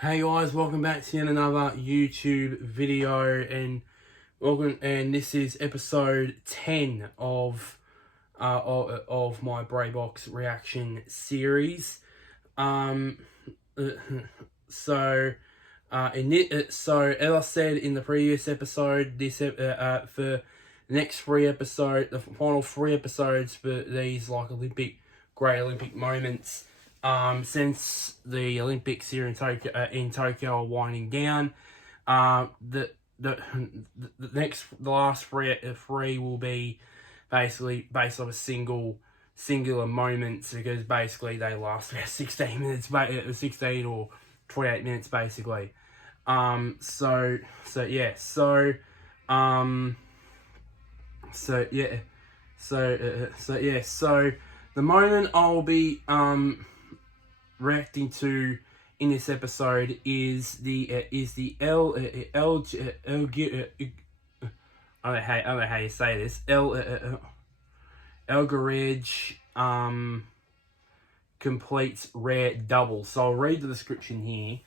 Hey guys, welcome back to yet another YouTube video, and this is episode 10 of my BRAYBOX reaction series. Um, so as I said in the previous episode, for the next the final 3 episodes for these like great Olympic moments. Since the Olympics here in Tokyo are winding down, the last three will be basically based on singular moments, because basically they last about 16 minutes, 16 or 28 minutes basically. Um, so so yeah, so um, so yeah, so the moment I'll be reacting to in this episode is the I don't know how you say this, El Guerrouj completes rare double. So I'll read the description here.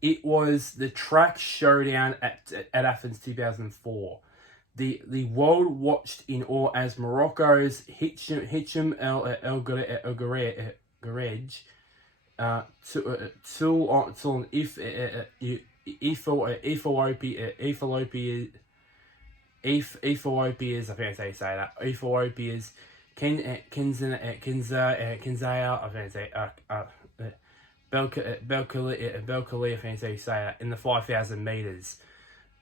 It was the track showdown at Athens 2004. The world watched in awe as Morocco's Hicham El Guerrouj till Ethiopia's, I think that's how you say that, Ethiopia's Kenzaya, I think that's Belkali, I think that's how you say that, in the 5,000 meters.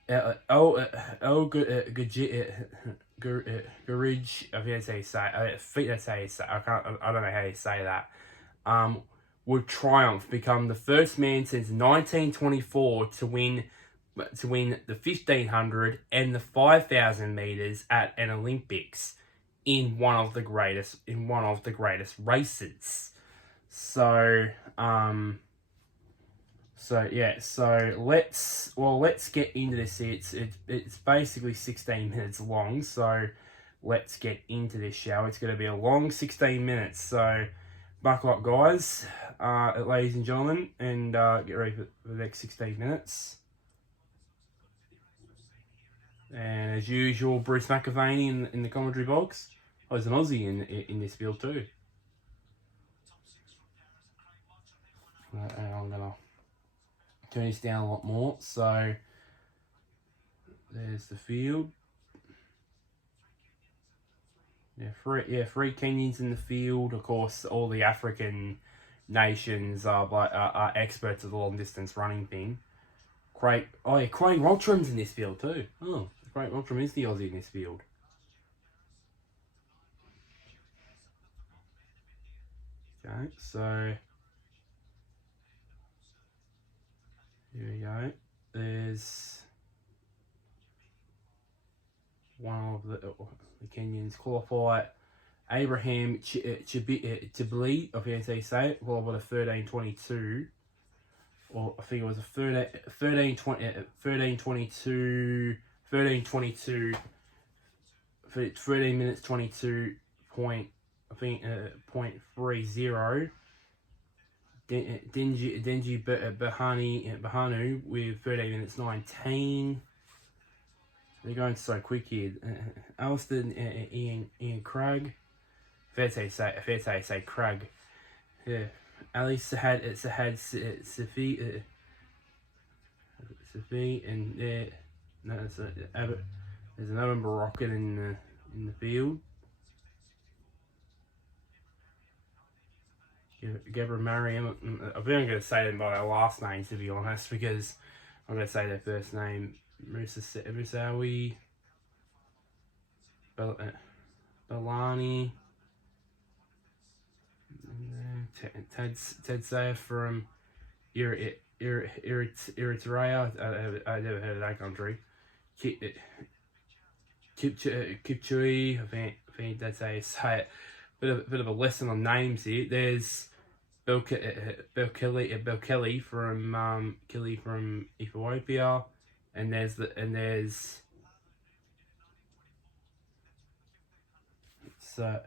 Guerrouj, I think that's how you say it. I think that's how you say it. I don't know how you say that. Would triumph, become the first man since 1924 to win the 1500 and the 5,000 meters at an Olympics in one of the greatest races. So let's get into this. It's basically 16 minutes long, so let's get into this show. It's going to be a long 16 minutes, so buckle up, guys, ladies and gentlemen, and get ready for the next 16 minutes. And as usual, Bruce McAvaney in the commentary box. Oh, there's an Aussie in this field too. And I'm gonna turn this down a lot more. So there's the field. Three Kenyans in the field. Of course, all the African nations are experts at the long distance running thing. Craig Rotram's in this field too. Oh, Craig Rotram is the Aussie in this field. Okay, so here we go. There's one of the Kenyans qualified. Abraham Chibli, I think they say it, qualified a 13:22. Or I think it was a 13 minutes 22 point, I think, .30. Denji Bahanu with 13 minutes 19. They're going so quick here. Alistair Ian Craig. Fair to say Craig. Yeah. Ali Sahad Safi and there's another Moroccan in the field. Gabra Mariam. I think I'm going to say them by their last names, to be honest, because I'm going to say their first name. Musawi Balani. Ted Sayer from Eritrea. I never heard of that country. Kipchui, I think that's how you say it. Bit of a lesson on names here. There's Belkeli from Ethiopia, and there's so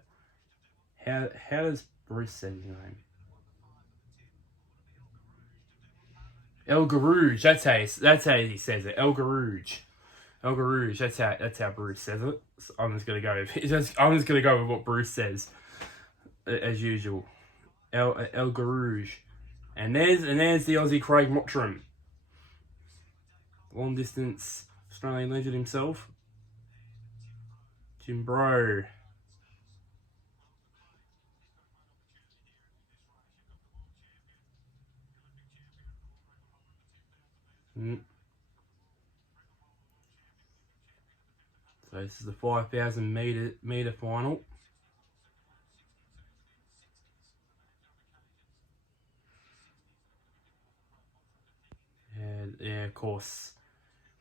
how does Bruce say his name? El Guerrouj. That's how he says it. El Guerrouj. El Guerrouj. That's how Bruce says it. So I'm just gonna go. I'm just gonna go with what Bruce says, as usual. El Guerrouj. And there's the Aussie Craig Mottram, long distance Australian legend himself, Jim Bro. So this is the 5,000 meter final. And yeah, of course,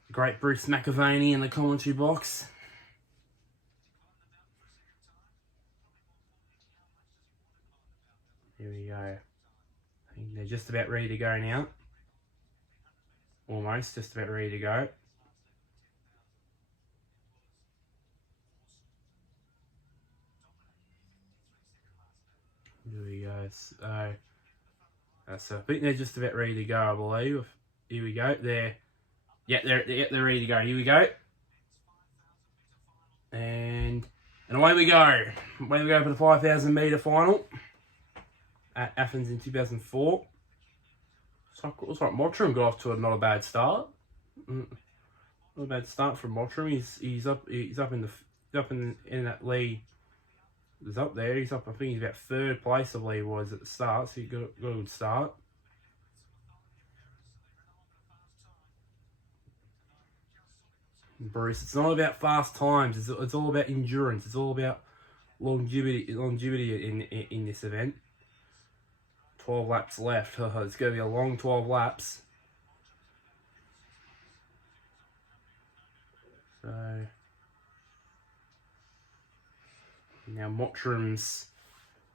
the great Bruce McAvaney in the commentary box. Here we go. I think they're just about ready to go now. Almost just about ready to go. Here we go. So I think they're just about ready to go, I believe. Here we go. They're ready to go. Here we go. And away we go. Away we go for the 5,000 meter final at Athens in 2004. Looks like Mottram got off to not a bad start. Not a bad start from Mottram. He's up in that lead. He's up there. He's up. I think he's about third place. I believe was at the start. So he got a good start. Bruce, it's not about fast times. It's all about endurance. It's all about longevity in this event. 12 laps left. It's going to be a long 12 laps. So now Mottram's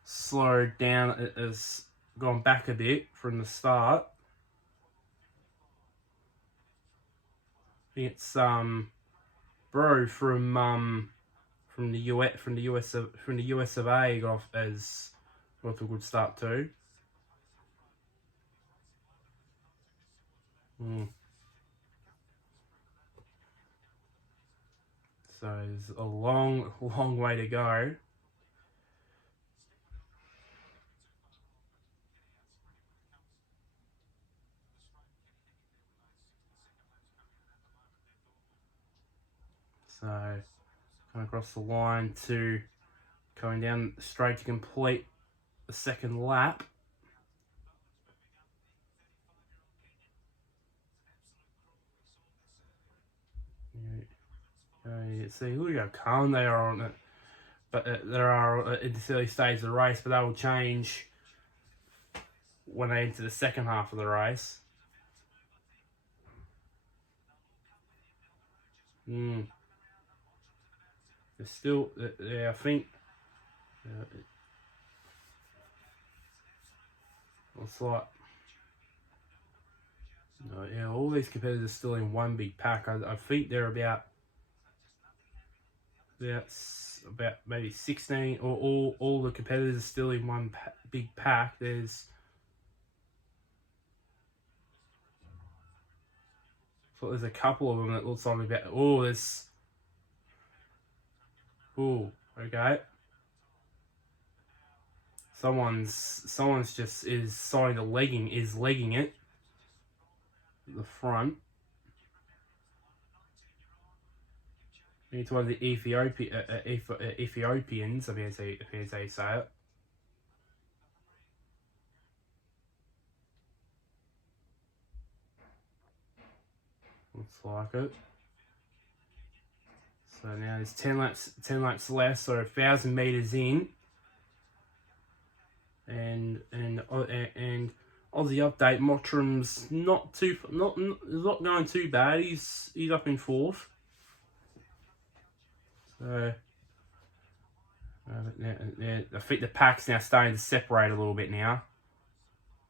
slowed down. It has gone back a bit from the start. I think it's Bro from the US of A got off to a good start too. So there's a long way to go. So coming across the line to going down straight to complete the second lap. See, look how calm they are on it. But there are in this early stage of the race, but that will change when they enter the second half of the race. They're still, I think. It's like, yeah, all these competitors are still in one big pack. I think they're about maybe 16, or all the competitors are still in one big pack. There's a couple of them that looks like about. Okay. Someone's just is starting to legging it. The front. It's one of the Ethiopians. I mean, as they say it. Looks like it. So now there's 10 laps left. So 1,000 meters in. And Aussie update, Mottram's not going too bad. He's up in fourth. So I think the pack's now starting to separate a little bit now.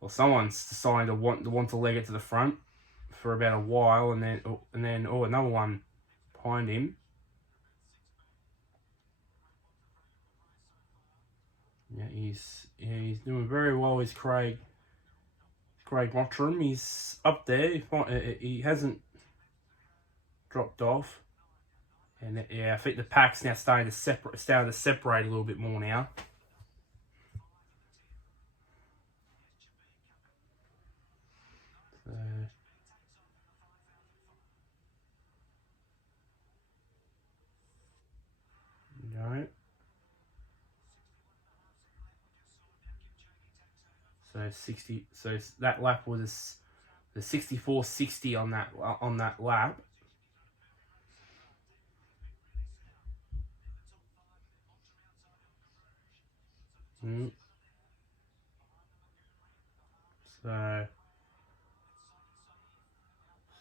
Well, someone's deciding to want to leg it to the front for about a while, and then another one behind him. Yeah, he's doing very well. Is Craig Craig Mottram. He's up there. He hasn't dropped off. And yeah, I think the pack's now starting to separate a little bit more now. So, no. So 60. So that lap was the 64.60 on that lap. So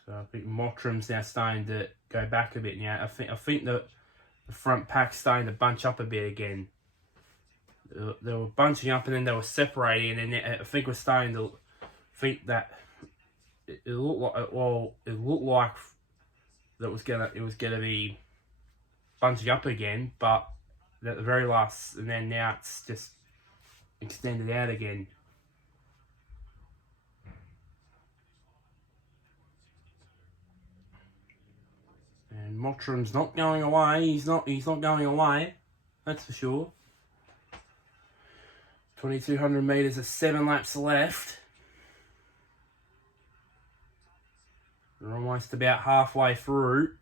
I think Mottram's now starting to go back a bit now. I think the front pack's starting to bunch up a bit again. They were bunching up and then they were separating, and then I think we're starting to think that it looked like that it was gonna be bunching up again, but at the very last, and then now it's just extended out again. And Mottram's not going away. He's not going away. That's for sure. 2,200 metres of 7 laps left. We're almost about halfway through.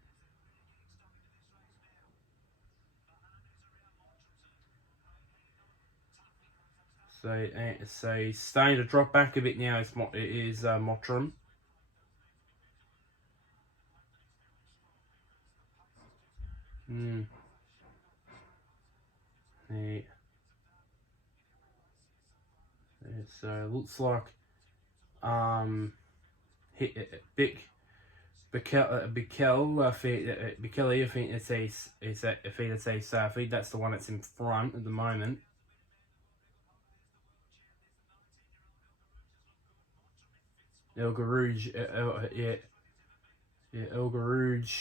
So he's starting to drop back a bit now. It is Mottram. Yeah. So it looks like Bikel, I think I think that's the one that's in front at the moment. El Guerrouj, El Guerrouj,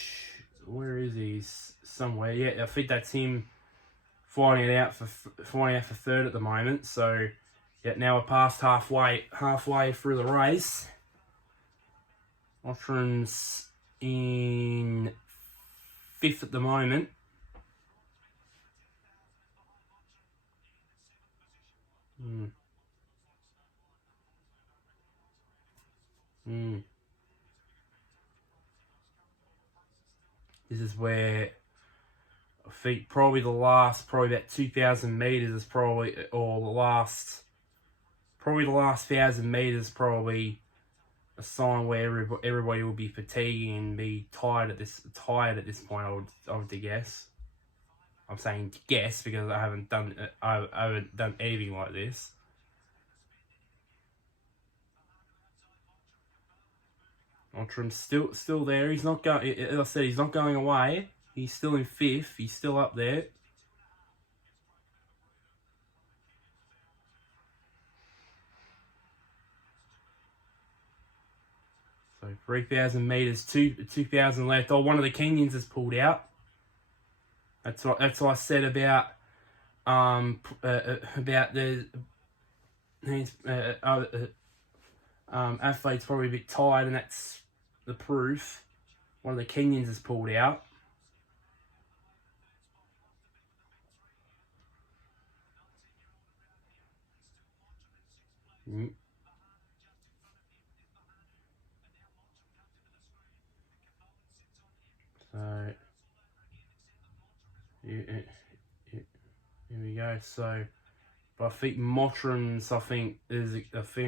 where is he? He's somewhere. Yeah, I think that's him fighting it out for third at the moment. So yeah, now we're past halfway through the race. Mottram's in 5th at the moment. This is where I think probably about 2,000 metres is probably, or the last 1,000 metres probably a sign where everybody will be fatiguing and be tired at this point. I would guess. I'm saying guess because I haven't done anything like this. Mottram's still there. He's not going. As I said, he's not going away. He's still in 5th. He's still up there. So 3,000 meters, 2,000 left. Oh, one of the Kenyans has pulled out. That's what I said about the athlete's probably a bit tired, and that's the proof. One of the Kenyans has pulled out. So here we go. So, but I think Mottram's. I'm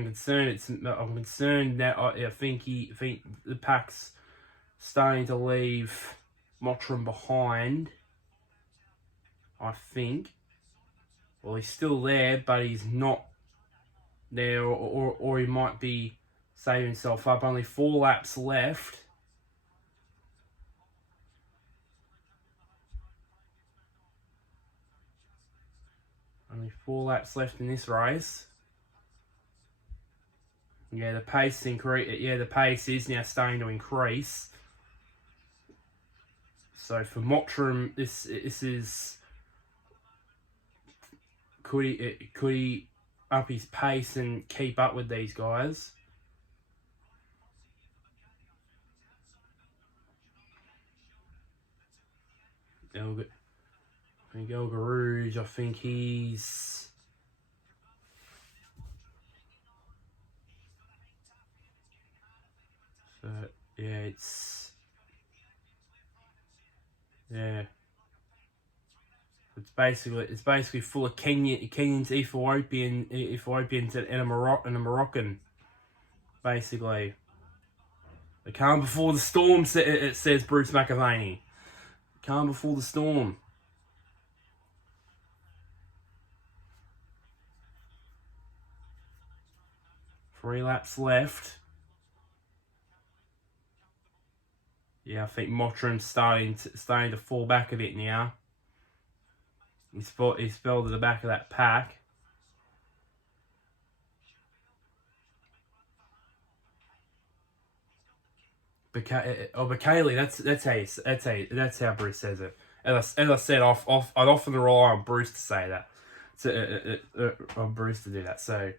concerned. I'm concerned that I think the pack's starting to leave Mottram behind. I think. Well, he's still there, but he's not there, or he might be saving himself up. Only 4 laps left. Only 4 laps left in this race. Yeah, the pace the pace is now starting to increase. So for Mottram, this is could he up his pace and keep up with these guys? El Guerrouj, I think he's... So, yeah, it's... Yeah. It's basically full of Kenyans, Ethiopians, and a Moroccan, basically. The calm before the storm, it says Bruce McAvaney. Calm before the storm. Three laps left. Yeah, I think Mottram's starting to fall back a bit now. He's fell to the back of that pack. Bakaley, that's how Bruce says it. As I said, I'd often rely on Bruce to say that, on Bruce to do that. So,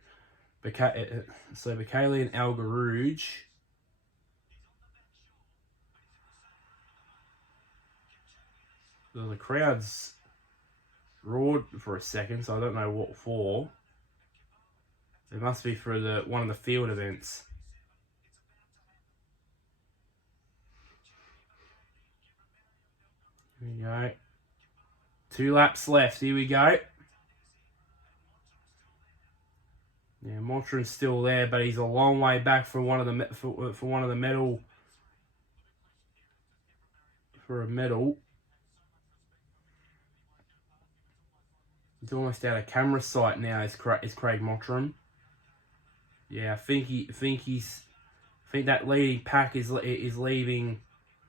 Bakaley and El Guerrouj. The crowd's roared for a second, so I don't know what for. It must be for one of the field events. Here we go. 2 laps left. Here we go. Yeah, Mottram's still there, but he's a long way back for one of the medal. For a medal. He's almost out of camera sight now. Is Craig Mottram? Yeah, I think that leading pack is leaving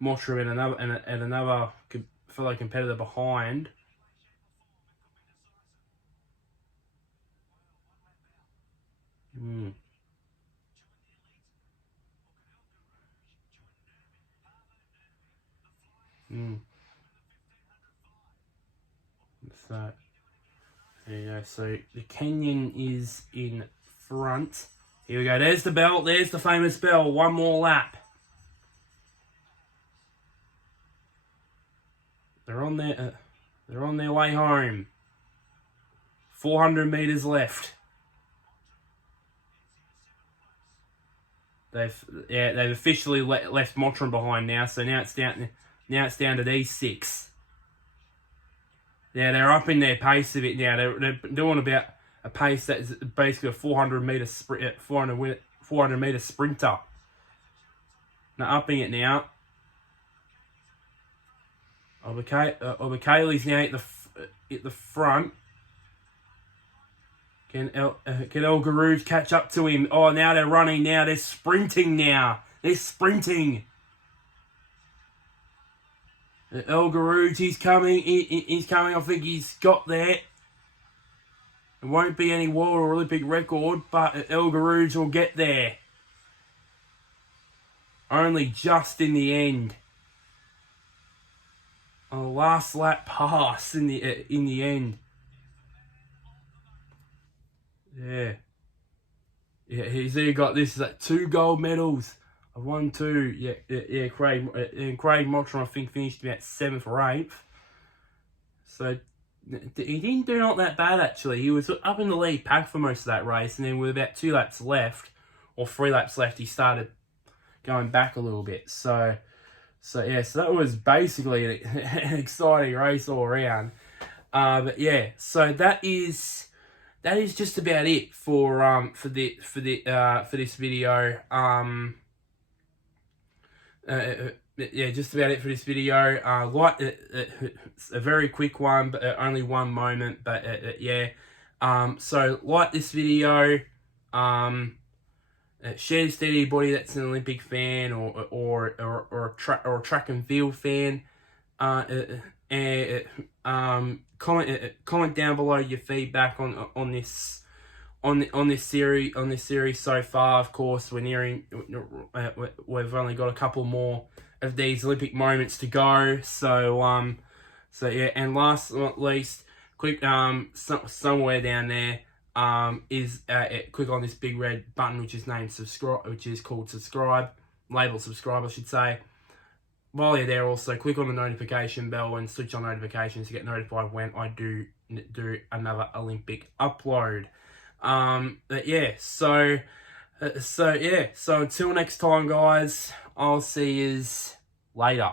Mottram and another fellow competitor behind. So there you go. So the Kenyan is in front. Here we go. There's the bell. There's the famous bell. One more lap. They're on their way home. 400 meters left. They've officially left Mottram behind now. So now it's down to these 6. Yeah, they're upping their pace a bit now. They're doing about a pace that's basically a 400 meter sprinter. Now upping it now. Obakali's now at the front. Can El Guerrouj catch up to him? Oh, now they're running. Now they're sprinting. They're sprinting. El Guerrouj, he's coming. He's coming. I think he's got there. It won't be any world or Olympic record, but El Guerrouj will get there. Only just in the end. A last lap pass in the end. Yeah. Yeah, he's either got this, like 2 gold medals. I've won 2. Yeah. Craig Mottram, I think, finished about 7th or 8th. So he didn't do not that bad, actually. He was up in the lead pack for most of that race, and then with about 2 laps left, or 3 laps left, he started going back a little bit. So that was basically an exciting race all around. But yeah, so that is just about it for this video. Yeah, just about it for this video. It's a very quick one, but only one moment. But yeah, so like this video. Share this to anybody that's an Olympic fan or a track and field fan. Comment down below your feedback on this series so far. Of course, we're nearing. We've only got a couple more of these Olympic moments to go. So yeah, and last but not least, quick somewhere down there. Click on this big red button which is called subscribe, label subscribe I should say. while you're there, also click on the notification bell and switch on notifications to get notified when I do another Olympic upload. But yeah, so until next time, guys, I'll see yous later.